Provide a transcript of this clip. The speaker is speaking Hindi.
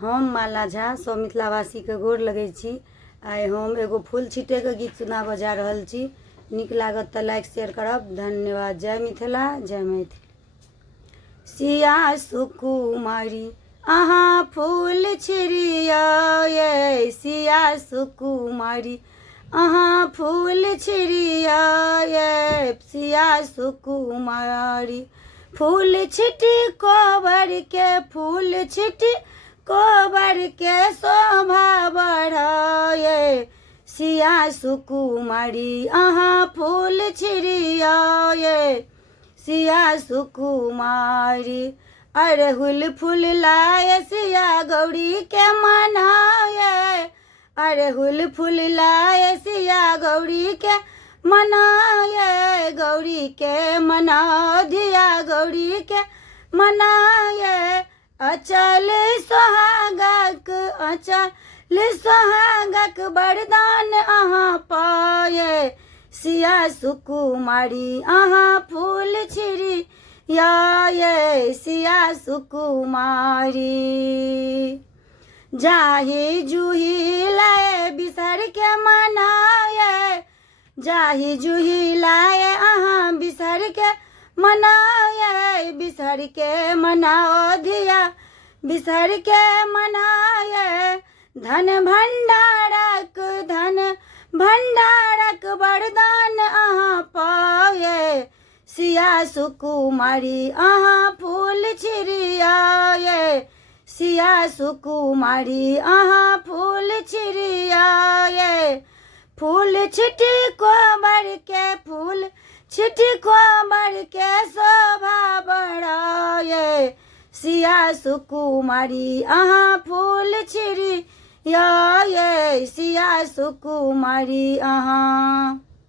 हम माला झा सौ मिथिलावासी के गोर लगै छी। आइ हम एगो फूल छीटे के गीत सुनाबऽ जा रहल छी। नीक लागत तऽ लाइक शेयर करब। धन्यवाद। जय मिथिला, जय मैथिल। सिया सुकुमारी अहाँ फूल छिड़िया ये, सिया सुकुमारी अहाँ फूल छिड़िया ये, सिया सुकुमारी फूल छिटी कोबर के, फूल छिटी कोबर के शोभा बढ़ाए, सिया सुकुमारी अहाँ फूल छिड़िया ये, सिया सुकुमारी। अड़हुल फूल लाए सिया गौरी के मनाए, अड़हुल फूल लाए सिया गौरी के मनाए, गौरी के मना धिया गौरी के मनाए। अचल सोहागक, अचल सोहागक वरदान अहाँ पाए, सिया सुकुमारी अहाँ फूल छिड़िया ये, सिया सुकुमारी। जाहि जूही लाए बिसर के मनाए, जाहि जूही लाए अहाँ बिसर के मनाए, बिसर के मनाओ धिया बिसर के मनाए। धन भंडारक, धन भंडारक वरदान अहाँ पाए, सिया सुकुमारी अहाँ फूल छिड़िया ये, सिया सुकुमारी अहाँ फूल छिड़िया ये। फूल छिटी कोबर के, फूल छिटी कोबर के शोभा बढ़ाए, सिया सुकुमारी अहाँ फूल छिड़िया ये, सिया सुकुमारी अहाँ।